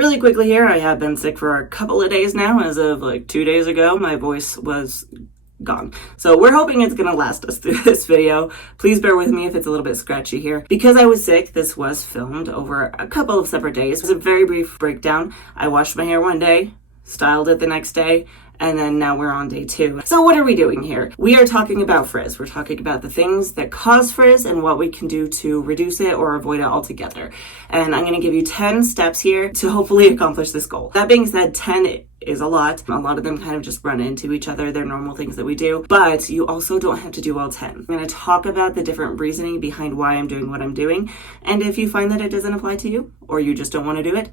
Really quickly here, I have been sick for a couple of days now. As of like 2 days ago, my voice was gone. So we're hoping it's gonna last us through this video. Please bear with me if it's a little bit scratchy here. Because I was sick, this was filmed over a couple of separate days. It was a very brief breakdown. I washed my hair one day, styled it the next day, and then now we're on day 2. So what are we doing here? We are talking about frizz. We're talking about the things that cause frizz and what we can do to reduce it or avoid it altogether. And I'm gonna give you 10 steps here to hopefully accomplish this goal. That being said, 10 is a lot. A lot of them kind of just run into each other. They're normal things that we do, but you also don't have to do all 10. I'm going to talk about the different reasoning behind why I'm doing what I'm doing. And if you find that it doesn't apply to you, or you just don't want to do it,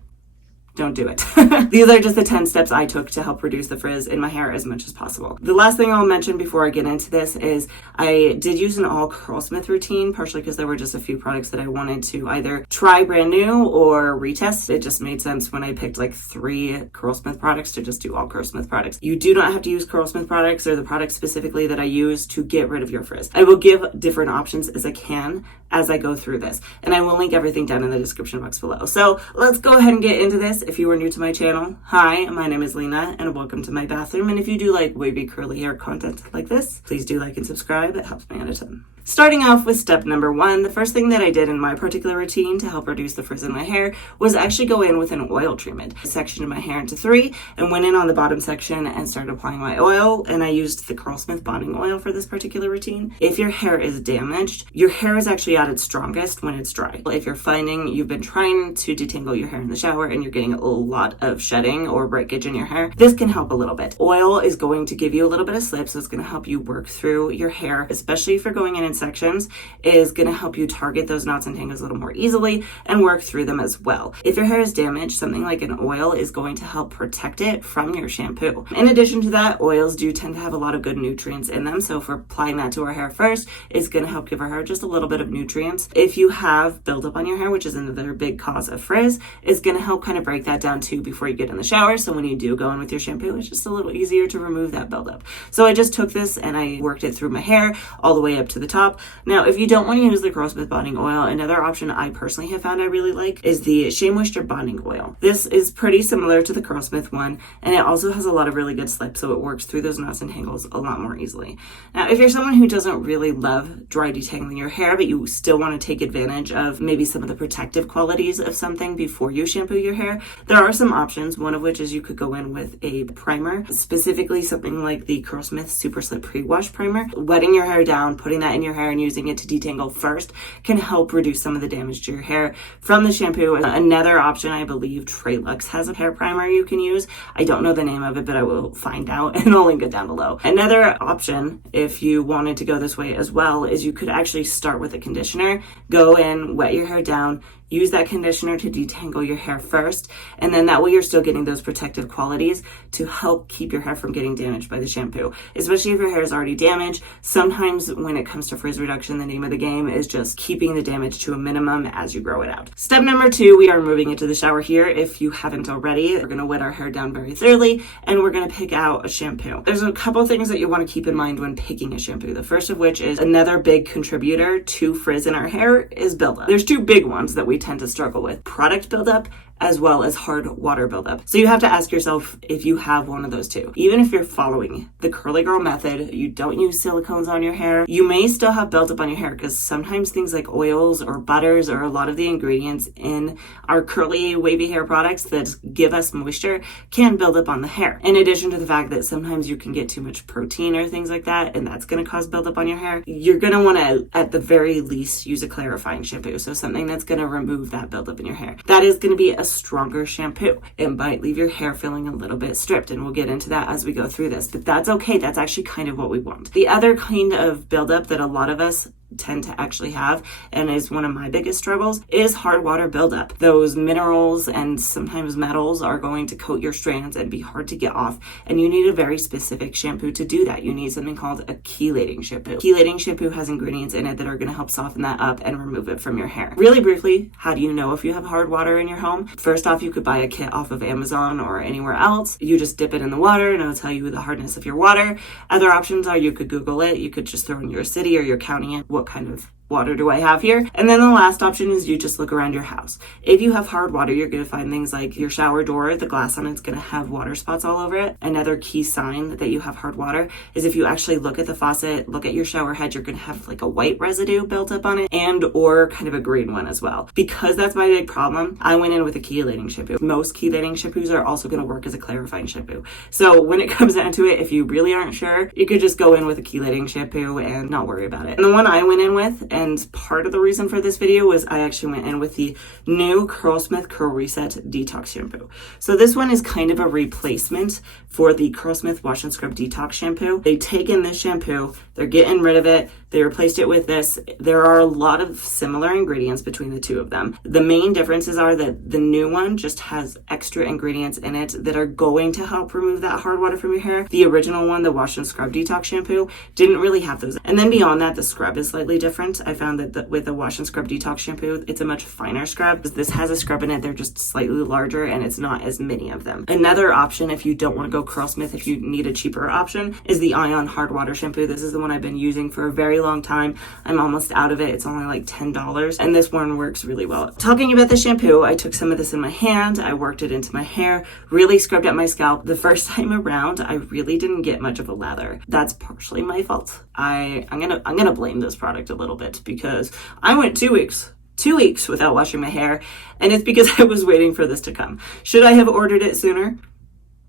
don't do it. These are just the 10 steps I took to help reduce the frizz in my hair as much as possible. The last thing I'll mention before I get into this is I did use an all Curlsmith routine, partially because there were just a few products that I wanted to either try brand new or retest. It just made sense when I picked like 3 Curlsmith products to just do all Curlsmith products. You do not have to use Curlsmith products or the products specifically that I use to get rid of your frizz. I will give different options as I can as I go through this, and I will link everything down in the description box below. So let's go ahead and get into this. If you are new to my channel, hi, my name is Lena and welcome to my bathroom. And if you do like wavy curly hair content like this, please do like and subscribe. It helps me out a ton. Starting off with step number 1, the first thing that I did in my particular routine to help reduce the frizz in my hair was actually go in with an oil treatment. I sectioned my hair into 3 and went in on the bottom section and started applying my oil, and I used the Curlsmith bonding oil for this particular routine. If your hair is damaged, your hair is actually at its strongest when it's dry. If you're finding you've been trying to detangle your hair in the shower and you're getting a lot of shedding or breakage in your hair, this can help a little bit. Oil is going to give you a little bit of slip, so it's going to help you work through your hair, especially if you're going in sections, is going to help you target those knots and tangles a little more easily and work through them as well. If your hair is damaged, something like an oil is going to help protect it from your shampoo. In addition to that, oils do tend to have a lot of good nutrients in them, so if we're applying that to our hair first, it's going to help give our hair just a little bit of nutrients. If you have buildup on your hair, which is another big cause of frizz, it's going to help kind of break that down too before you get in the shower, so when you do go in with your shampoo, it's just a little easier to remove that buildup. So I just took this and I worked it through my hair all the way up to the top. Now, if you don't want to use the Curlsmith bonding oil, another option I personally have found I really like is the Shea Moisture bonding oil. This is pretty similar to the Curlsmith one, and it also has a lot of really good slip, so it works through those knots and tangles a lot more easily. Now, if you're someone who doesn't really love dry detangling your hair, but you still want to take advantage of maybe some of the protective qualities of something before you shampoo your hair, there are some options, one of which is you could go in with a primer, specifically something like the Curlsmith Super Slip Pre-Wash Primer. Wetting your hair down, putting that in your hair and using it to detangle first can help reduce some of the damage to your hair from the shampoo. Another option, I believe Trey Lux has a hair primer you can use. I don't know the name of it, but I will find out and I'll link it down below. Another option, if you wanted to go this way as well, is you could actually start with a conditioner, go in, wet your hair down, use that conditioner to detangle your hair first, and then that way you're still getting those protective qualities to help keep your hair from getting damaged by the shampoo. Especially if your hair is already damaged, sometimes when it comes to frizz reduction, the name of the game is just keeping the damage to a minimum as you grow it out. Step number 2, we are moving into the shower here. If you haven't already, we're going to wet our hair down very thoroughly, and we're going to pick out a shampoo. There's a couple things that you want to keep in mind when picking a shampoo. The first of which is another big contributor to frizz in our hair is buildup. There's 2 big ones that we tend to struggle with: product buildup as well as hard water buildup. So you have to ask yourself if you have one of those 2. Even if you're following the curly girl method, you don't use silicones on your hair, you may still have buildup on your hair because sometimes things like oils or butters or a lot of the ingredients in our curly wavy hair products that give us moisture can build up on the hair. In addition to the fact that sometimes you can get too much protein or things like that, and that's going to cause buildup on your hair, you're going to want to at the very least use a clarifying shampoo. So something that's going to remove that buildup in your hair. That is going to be a stronger shampoo. It might leave your hair feeling a little bit stripped, and we'll get into that as we go through this, but that's okay. That's actually kind of what we want. The other kind of buildup that a lot of us tend to actually have, and is one of my biggest struggles, is hard water buildup. Those minerals and sometimes metals are going to coat your strands and be hard to get off, and you need a very specific shampoo to do that. You need something called a chelating shampoo. Chelating shampoo has ingredients in it that are going to help soften that up and remove it from your hair. Really briefly, how do you know if you have hard water in your home? First off, you could buy a kit off of Amazon or anywhere else. You just dip it in the water and it'll tell you the hardness of your water. Other options are you could Google it. You could just throw in your city or your county what kind of water do I have here? And then the last option is you just look around your house. If you have hard water, you're going to find things like your shower door, the glass on it's going to have water spots all over it. Another key sign that you have hard water is if you actually look at the faucet, look at your shower head, you're going to have like a white residue built up on it and or kind of a green one as well. Because that's my big problem, I went in with a chelating shampoo. Most chelating shampoos are also going to work as a clarifying shampoo. So when it comes down to it, if you really aren't sure, you could just go in with a chelating shampoo and not worry about it. And the one I went in with, and part of the reason for this video was I actually went in with the new Curlsmith Curl Reset Detox Shampoo. So this one is kind of a replacement for the Curlsmith Wash and Scrub Detox Shampoo. They take in this shampoo, they're getting rid of it, they replaced it with this. There are a lot of similar ingredients between the two of them. The main differences are that the new one just has extra ingredients in it that are going to help remove that hard water from your hair. The original one, the Wash and Scrub Detox Shampoo, didn't really have those. And then beyond that, the scrub is slightly different. I found that with the Wash and Scrub Detox Shampoo, it's a much finer scrub. This has a scrub in it, they're just slightly larger and it's not as many of them. Another option, if you don't want to go Curlsmith, if you need a cheaper option, is the Ion Hard Water Shampoo. This is the one I've been using for a very long time. I'm almost out of it. It's only like $10 and this one works really well. Talking about the shampoo, I took some of this in my hand, I worked it into my hair, really scrubbed up my scalp. The first time around, I really didn't get much of a lather. That's partially my fault. I'm gonna blame this product a little bit because I went 2 weeks without washing my hair, and it's because I was waiting for this to come. Should I have ordered it sooner?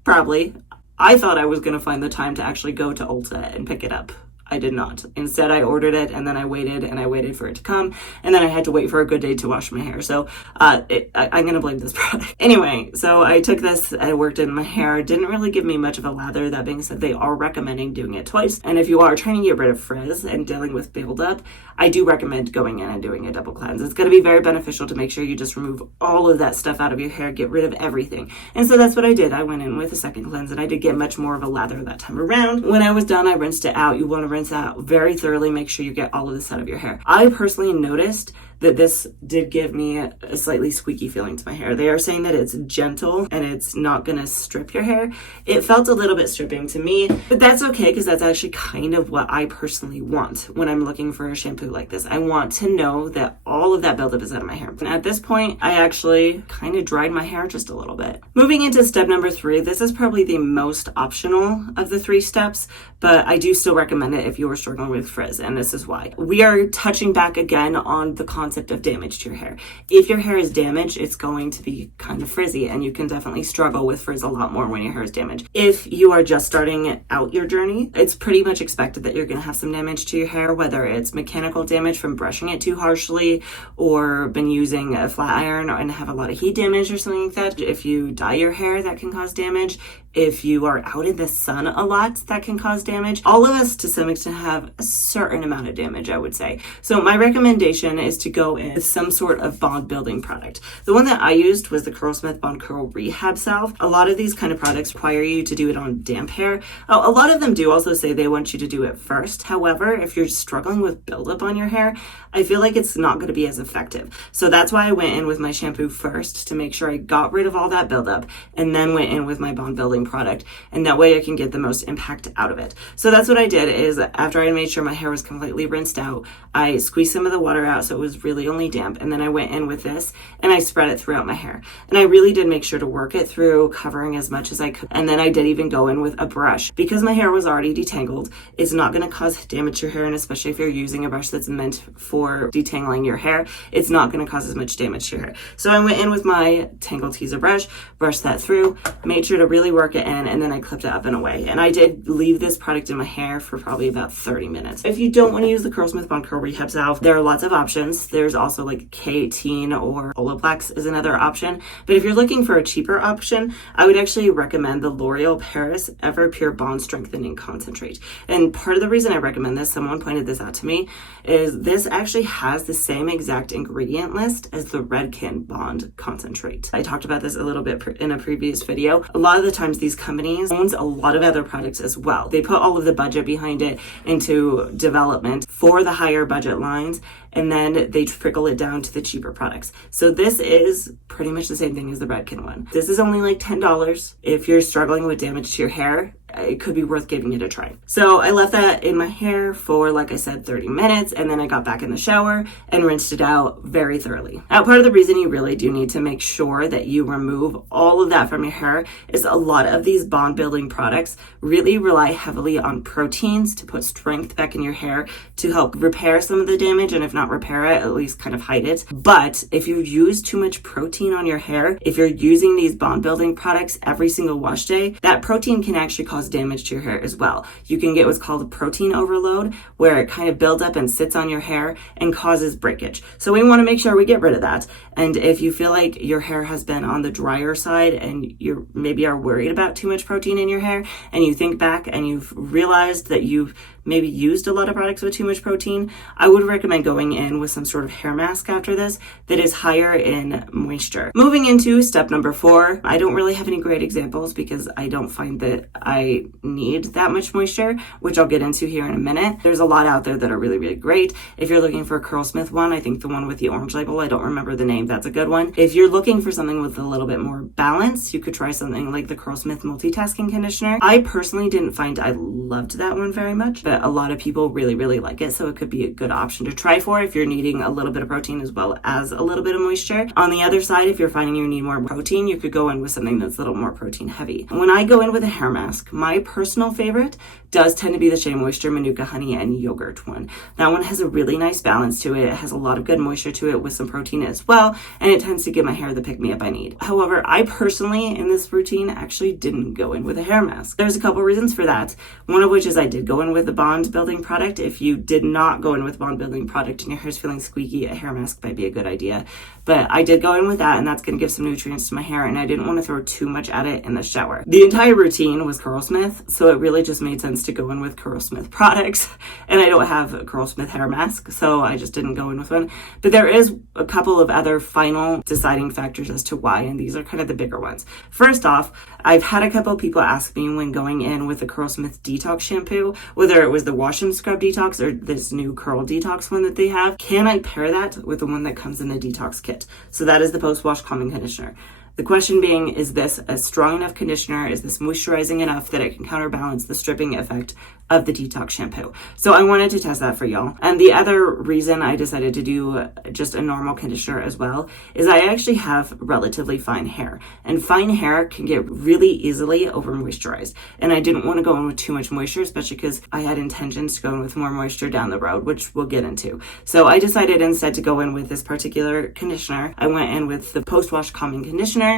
Probably. I thought I was going to find the time to actually go to Ulta and pick it up. I did not. Instead, I ordered it and then I waited for it to come, and then I had to wait for a good day to wash my hair. So I'm going to blame this product. Anyway, so I took this, I worked it in my hair. It didn't really give me much of a lather. That being said, they are recommending doing it twice. And if you are trying to get rid of frizz and dealing with buildup, I do recommend going in and doing a double cleanse. It's going to be very beneficial to make sure you just remove all of that stuff out of your hair, get rid of everything. And so that's what I did. I went in with a second cleanse and I did get much more of a lather that time around. When I was done, I rinsed it out. You want to rinse out very thoroughly, make sure you get all of this out of your hair. I personally noticed that this did give me a slightly squeaky feeling to my hair. They are saying that it's gentle and it's not gonna strip your hair. It felt a little bit stripping to me, but that's okay because that's actually kind of what I personally want when I'm looking for a shampoo like this. I want to know that all of that buildup is out of my hair. And at this point, I actually kind of dried my hair just a little bit. Moving into step number 3, this is probably the most optional of the 3 steps, but I do still recommend it if you are struggling with frizz, and this is why. We are touching back again on the concept of damage to your hair. If your hair is damaged, it's going to be kind of frizzy, and you can definitely struggle with frizz a lot more when your hair is damaged. If you are just starting out your journey, it's pretty much expected that you're going to have some damage to your hair, whether it's mechanical damage from brushing it too harshly or been using a flat iron and have a lot of heat damage or something like that. If you dye your hair, that can cause damage. If you are out in the sun a lot, that can cause damage. All of us to some extent have a certain amount of damage, I would say. So my recommendation is to go in with some sort of bond building product. The one that I used was the Curlsmith Bond Curl Rehab Salve. A lot of these kind of products require you to do it on damp hair. A lot of them do also say they want you to do it first. However, if you're struggling with buildup on your hair, I feel like it's not going to be as effective. So that's why I went in with my shampoo first to make sure I got rid of all that buildup, and then went in with my bond building product, and that way I can get the most impact out of it. So that's what I did. Is after I made sure my hair was completely rinsed out, I squeezed some of the water out so it was really only damp, and then I went in with this and I spread it throughout my hair, and I really did make sure to work it through, covering as much as I could. And then I did even go in with a brush because my hair was already detangled. It's not going to cause damage to your hair, and especially if you're using a brush that's meant for detangling your hair, it's not going to cause as much damage to your hair. So I went in with my Tangle Teaser brush, brushed that through, made sure to really work it in, and then I clipped it up and away. And I did leave this product in my hair for probably about 30 minutes. If you don't want to use the Curlsmith Bond Curl Rehab Salve, there are lots of options. There's also like K18 or Olaplex is another option. But if you're looking for a cheaper option, I would actually recommend the L'Oreal Paris Ever Pure Bond Strengthening Concentrate. And part of the reason I recommend this, someone pointed this out to me, is this actually has the same exact ingredient list as the Redken Bond Concentrate. I talked about this a little bit in a previous video. A lot of the times these companies owns a lot of other products as well. They put all of the budget behind it into development for the higher budget lines, and then they trickle it down to the cheaper products. So this is pretty much the same thing as the Redken one. This is only like $10. If you're struggling with damage to your hair, it could be worth giving it a try. So I left that in my hair for, like I said, 30 minutes, and then I got back in the shower and rinsed it out very thoroughly. Now, part of the reason you really do need to make sure that you remove all of that from your hair is a lot of these bond building products really rely heavily on proteins to put strength back in your hair to help repair some of the damage, and if not repair it, at least kind of hide it. But if you use too much protein on your hair, if you're using these bond building products every single wash day, that protein can actually cause damage to your hair as well. You can get what's called a protein overload, where it kind of builds up and sits on your hair and causes breakage. So we want to make sure we get rid of that. And if you feel like your hair has been on the drier side and you maybe are worried about too much protein in your hair, and you think back and you've realized that you've maybe used a lot of products with too much protein, I would recommend going in with some sort of hair mask after this that is higher in moisture. Moving into step number 4, I don't really have any great examples because I don't find that I need that much moisture, which I'll get into here in a minute. There's a lot out there that are really, really great. If you're looking for a Curlsmith one, I think the one with the orange label, I don't remember the name, that's a good one. If you're looking for something with a little bit more balance, you could try something like the Curlsmith multitasking conditioner. I personally didn't find I loved that one very much, but a lot of people really, really like it, so it could be a good option to try for if you're needing a little bit of protein as well as a little bit of moisture. On the other side, if you're finding you need more protein, you could go in with something that's a little more protein heavy. When I go in with a hair mask, my personal favorite does tend to be the Shea Moisture Manuka Honey and Yogurt one. That one has a really nice balance to it. It has a lot of good moisture to it with some protein as well, and it tends to give my hair the pick-me-up I need. However, I personally, in this routine, actually didn't go in with a hair mask. There's a couple reasons for that. One of which is I did go in with a bond building product. If you did not go in with bond building product and your hair's feeling squeaky, a hair mask might be a good idea. But I did go in with that, and that's going to give some nutrients to my hair, and I didn't want to throw too much at it in the shower. The entire routine was Curlsmith, so it really just made sense to go in with Curlsmith products, and I don't have a Curlsmith hair mask, so I just didn't go in with one. But there is a couple of other final deciding factors as to why, and these are kind of the bigger ones. First off, I've had a couple of people ask me when going in with the Curlsmith detox shampoo, whether it was the wash and scrub detox or this new curl detox one that they have, can I pair that with the one that comes in the detox kit? So that is the post-wash calming conditioner. The question being, is this a strong enough conditioner? Is this moisturizing enough that it can counterbalance the stripping effect of the detox shampoo? So I wanted to test that for y'all. And the other reason I decided to do just a normal conditioner as well is I actually have relatively fine hair, and fine hair can get really easily over moisturized. And I didn't want to go in with too much moisture, especially because I had intentions to go in with more moisture down the road, which we'll get into. So I decided instead to go in with this particular conditioner. I went in with the post-wash calming conditioner,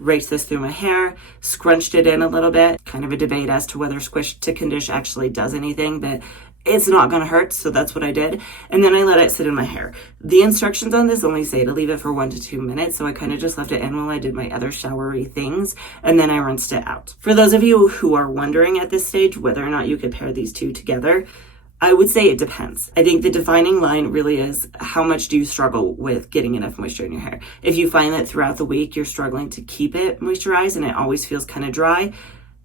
raked this through my hair, scrunched it in a little bit. Kind of a debate as to whether squish to condition actually does anything, but it's not going to hurt, so that's what I did. And then I let it sit in my hair. The instructions on this only say to leave it for 1 to 2 minutes, so I kind of just left it in while I did my other showery things, and then I rinsed it out. For those of you who are wondering at this stage whether or not you could pair these two together, I would say it depends. I think the defining line really is how much do you struggle with getting enough moisture in your hair. If you find that throughout the week you're struggling to keep it moisturized and it always feels kind of dry,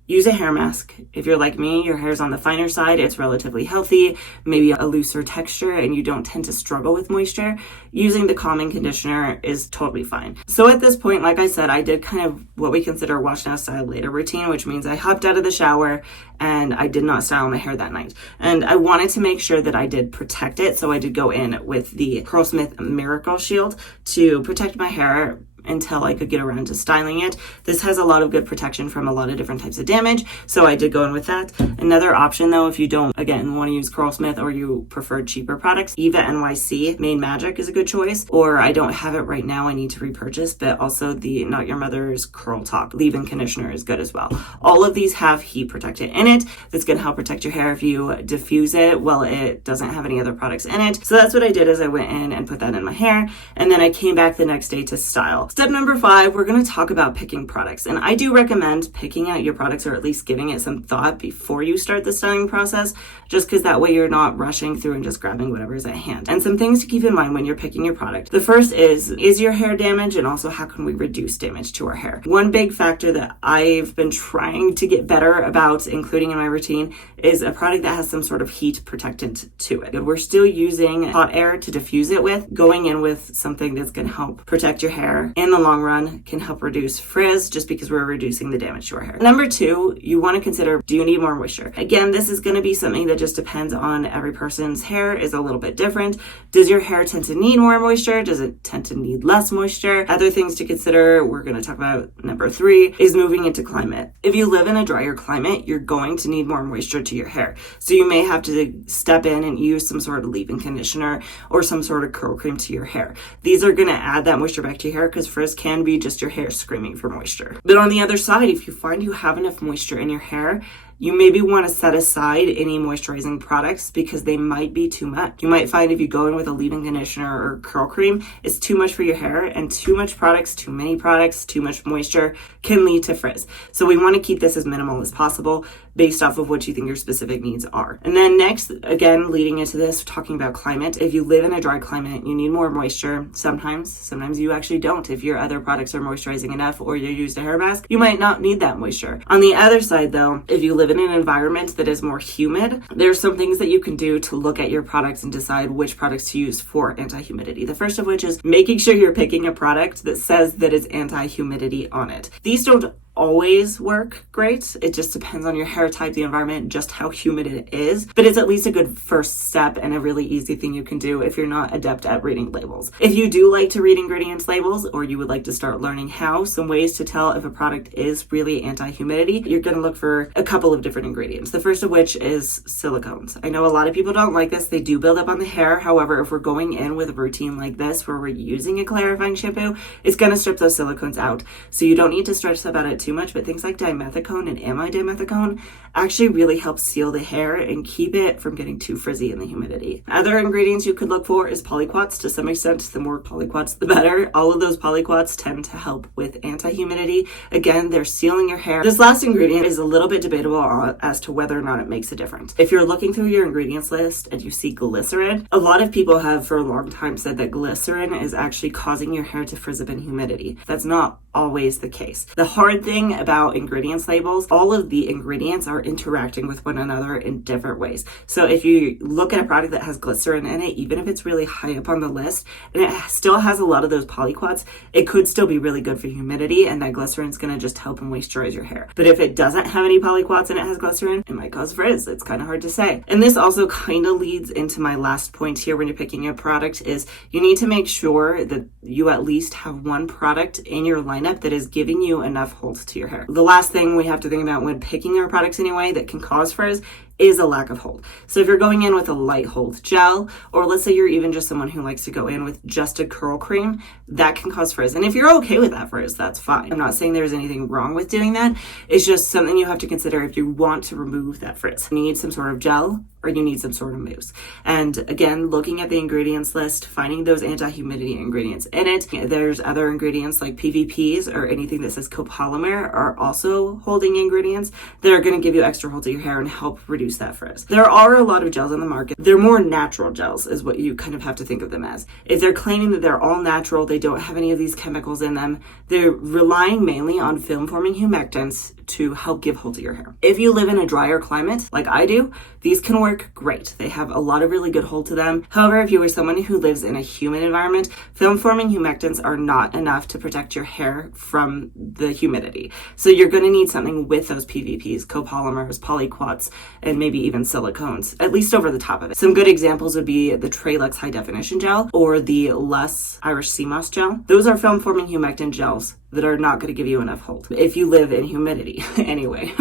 use a hair mask. If you're like me, your hair's on the finer side, it's relatively healthy, maybe a looser texture, and you don't tend to struggle with moisture, using the calming conditioner is totally fine. So at this point, like I said, I did kind of what we consider wash now, style later routine, which means I hopped out of the shower and I did not style my hair that night. And I wanted to make sure that I did protect it, so I did go in with the Curlsmith Miracle Shield to protect my hair until I could get around to styling it. This has a lot of good protection from a lot of different types of damage, so I did go in with that. Another option though, if you don't, again, want to use Curlsmith or you prefer cheaper products, Eva NYC Made Magic is a good choice, or I don't have it right now, I need to repurchase, but also the Not Your Mother's Curl Talk leave-in conditioner is good as well. All of these have heat protectant in it that's going to help protect your hair if you diffuse it. Well, it doesn't have any other products in it. So that's what I did, is I went in and put that in my hair, and then I came back the next day to style. Step number 5, we're going to talk about picking products. And I do recommend picking out your products, or at least giving it some thought before you start the styling process, just because that way you're not rushing through and just grabbing whatever's at hand. And some things to keep in mind when you're picking your product. The first is your hair damaged, and also how can we reduce damage to our hair? One big factor that I've been trying to get better about including in my routine is a product that has some sort of heat protectant to it. We're still using hot air to diffuse it with, going in with something that's going to help protect your hair in the long run can help reduce frizz just because we're reducing the damage to our hair. Number two, you want to consider, do you need more moisture? Again, this is going to be something that just depends on every person's hair is a little bit different. Does your hair tend to need more moisture? Does it tend to need less moisture? Other things to consider, we're going to talk about number three, is moving into climate. If you live in a drier climate, you're going to need more moisture to your hair. So you may have to step in and use some sort of leave-in conditioner or some sort of curl cream to your hair. These are going to add that moisture back to your hair because frizz can be just your hair screaming for moisture. But on the other side, if you find you have enough moisture in your hair, you maybe want to set aside any moisturizing products because they might be too much. You might find if you go in with a leave-in conditioner or curl cream, it's too much for your hair, and too much products, too many products, too much moisture can lead to frizz. So we want to keep this as minimal as possible based off of what you think your specific needs are. And then next, again, leading into this, talking about climate. If you live in a dry climate, you need more moisture. Sometimes you actually don't. If your other products are moisturizing enough or you used a hair mask, you might not need that moisture. On the other side though, if you live in an environment that is more humid, there's some things that you can do to look at your products and decide which products to use for anti-humidity. The first of which is making sure you're picking a product that says that it's anti-humidity on it. These don't always work great. It just depends on your hair type, the environment, just how humid it is. But it's at least a good first step and a really easy thing you can do if you're not adept at reading labels. If you do like to read ingredients labels, or you would like to start learning how, some ways to tell if a product is really anti-humidity, you're going to look for a couple of different ingredients. The first of which is silicones. I know a lot of people don't like this. They do build up on the hair. However, if we're going in with a routine like this where we're using a clarifying shampoo, it's going to strip those silicones out. So you don't need to stress about it too much, but things like dimethicone and amidimethicone actually really help seal the hair and keep it from getting too frizzy in the humidity. Other ingredients you could look for is polyquats. To some extent, the more polyquats, the better. All of those polyquats tend to help with anti-humidity. Again, they're sealing your hair. This last ingredient is a little bit debatable as to whether or not it makes a difference. If you're looking through your ingredients list and you see glycerin, a lot of people have for a long time said that glycerin is actually causing your hair to frizz up in humidity. That's not always the case. The hard thing about ingredients labels, all of the ingredients are interacting with one another in different ways. So if you look at a product that has glycerin in it, even if it's really high up on the list and it still has a lot of those polyquats, it could still be really good for humidity, and that glycerin is going to just help moisturize your hair. But if it doesn't have any polyquats and it has glycerin, it might cause frizz. It's kind of hard to say. And this also kind of leads into my last point here when you're picking a product is you need to make sure that you at least have one product in your lineup that is giving you enough hold to your hair. The last thing we have to think about when picking our products anyway that can cause frizz is a lack of hold. So if you're going in with a light hold gel, or let's say you're even just someone who likes to go in with just a curl cream, that can cause frizz. And if you're okay with that frizz, that's fine. I'm not saying there's anything wrong with doing that. It's just something you have to consider if you want to remove that frizz. You need some sort of gel or you need some sort of mousse. And again, looking at the ingredients list, finding those anti-humidity ingredients in it. There's other ingredients like PVPs or anything that says copolymer are also holding ingredients that are going to give you extra hold to your hair and help reduce that frizz. There are a lot of gels on the market. They're more natural gels is what you kind of have to think of them as. If they're claiming that they're all natural, they don't have any of these chemicals in them, they're relying mainly on film forming humectants to help give hold to your hair. If you live in a drier climate like I do, these can work great. They have a lot of really good hold to them. However, if you are someone who lives in a humid environment, film forming humectants are not enough to protect your hair from the humidity. So you're going to need something with those PVPs, copolymers, polyquats, and maybe even silicones, at least over the top of it. Some good examples would be the Trailux High Definition Gel or the Less Irish Sea Moss Gel. Those are film forming humectant gels that are not going to give you enough hold if you live in humidity anyway.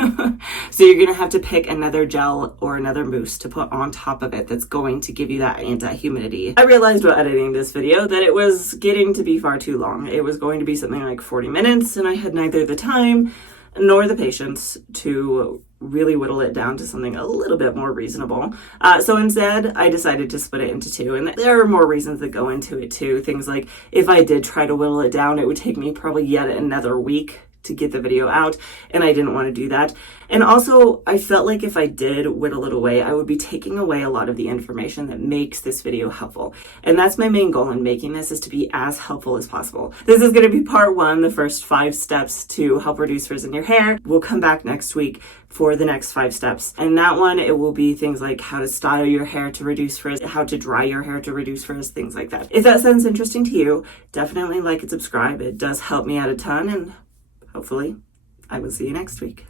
So you're going to have to pick another gel or another mousse to put on top of it that's going to give you that anti-humidity. I realized while editing this video that it was getting to be far too long. It was going to be something like 40 minutes and I had neither the time nor the patience to really whittle it down to something a little bit more reasonable. So instead, I decided to split it into two. And there are more reasons that go into it too. Things like if I did try to whittle it down, it would take me probably yet another week to get the video out, and I didn't want to do that. And also, I felt like if I did whittle it away, I would be taking away a lot of the information that makes this video helpful. And that's my main goal in making this, is to be as helpful as possible. This is going to be part 1, the first 5 steps to help reduce frizz in your hair. We'll come back next week for the next 5 steps. And that one, it will be things like how to style your hair to reduce frizz, how to dry your hair to reduce frizz, things like that. If that sounds interesting to you, definitely like and subscribe. It does help me out a ton, and hopefully I will see you next week.